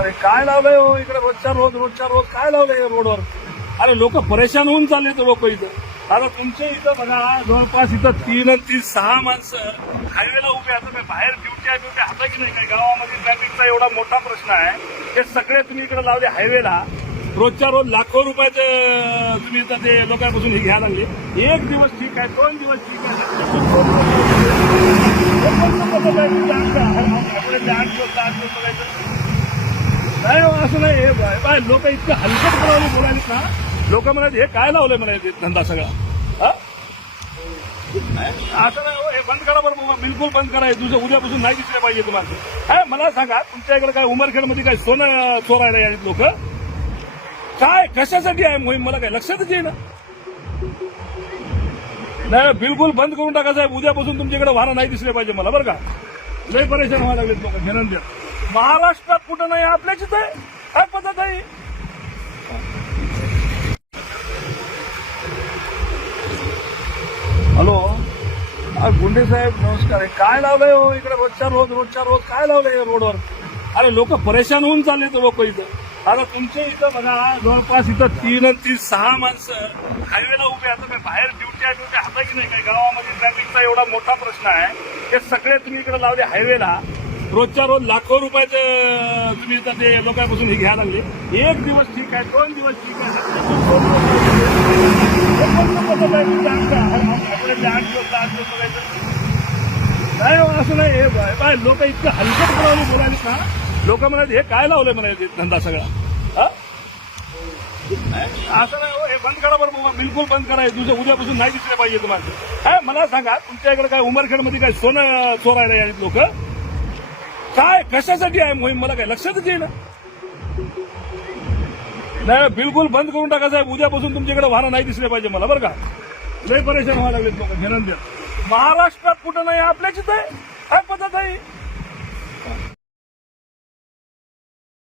नमस्कार. हे काय लावलंय हो इकडे रोजच्या रोज काय लावलंय रोडवर? अरे लोक परेशान होऊन चालले तर लोक इथं. आता तुमच्या इथं बघा जवळपास इथं 3 आणि 6 माणसं हायवेला उभे. आता काय बाहेर ड्युटी हाता की नाही? काय गावामध्ये ट्रॅफिकचा एवढा मोठा प्रश्न आहे. हे सगळे तुम्ही इकडे लावले हायवेला. रोजच्या रोज लाखो रुपयाचे तुम्ही इथं ते लोकांपासून हे घ्यायला लागले. एक दिवस ठीक आहे, 2 दिवस ठीक आहे, नाही असं नाही. हे लोक इतकं हलकटपणाने बोलायलेत ना. लोक म्हणाले हे काय लावलंय म्हणाले धंदा सगळा. असं नाही. हे बंद करा बरं बाबा, बिलकुल बंद करा. उद्यापासून नाही दिसले पाहिजे तुम्हाला. काय मला सांगा, तुमच्या इकडे काय उमरखेडमध्ये काय सोनं चोरायला यायचे लोक? काय कशासाठी आहे मोहीम मला काय लक्षातच येईना. नाही बिलकुल बंद करून टाका साहेब. उद्यापासून तुमच्याकडे वाहन नाही दिसले पाहिजे मला बरं का. लय परेशान व्हायला लागलेत लोक. घेणं महाराष्ट्रात कुठं नाही, आपल्याच इथं आहे. काय पद्धत आहे? हॅलो गुंडे साहेब नमस्कार. हे काय लावलंय हो इकडे रोजच्या रोज काय लावलंय रोडवर? अरे लोक परेशान होऊन चालले तर लोक इथं. आता तुमच्या इथं बघा जवळपास इथं 3 आणि 6 माणसं हायवेला उभे. आता काय बाहेर ड्युटी हाता की नाही? काय गावामध्ये ट्रॅफिकचा एवढा मोठा प्रश्न आहे. हे सगळे तुम्ही इकडे लावले हायवेला. रोजच्या रोज लाखो रुपयाचे तुम्ही इथं ते लोकांपासून हे घ्यायला लागले. एक दिवस ठीक आहे, 2 दिवस ठीक आहे, नाही असं नाही. हे लोक इतकं हलकटपणाने बोलायलेत ना. लोक म्हणाले हे काय लावलंय म्हणाले धंदा सगळा. असं नाही. हे बंद करा बरं बाबा, बिलकुल बंद करा. उद्यापासून नाही दिसले पाहिजे तुम्हाला. काय मला सांगा, तुमच्या इकडे काय उमरखेडमध्ये काय सोनं चोरायला यायचे लोक? काय कशासाठी आहे मोहीम मला काय लक्षातच येईना. नाही बिलकुल बंद करून टाका साहेब. उद्यापासून तुमच्याकडे वाहन नाही दिसले पाहिजे मला बरं का. लय परेशान व्हायला लागलेत लोक. घेणं महाराष्ट्रात कुठं नाही, आपल्याच इथं आहे. काय पद्धत आहे?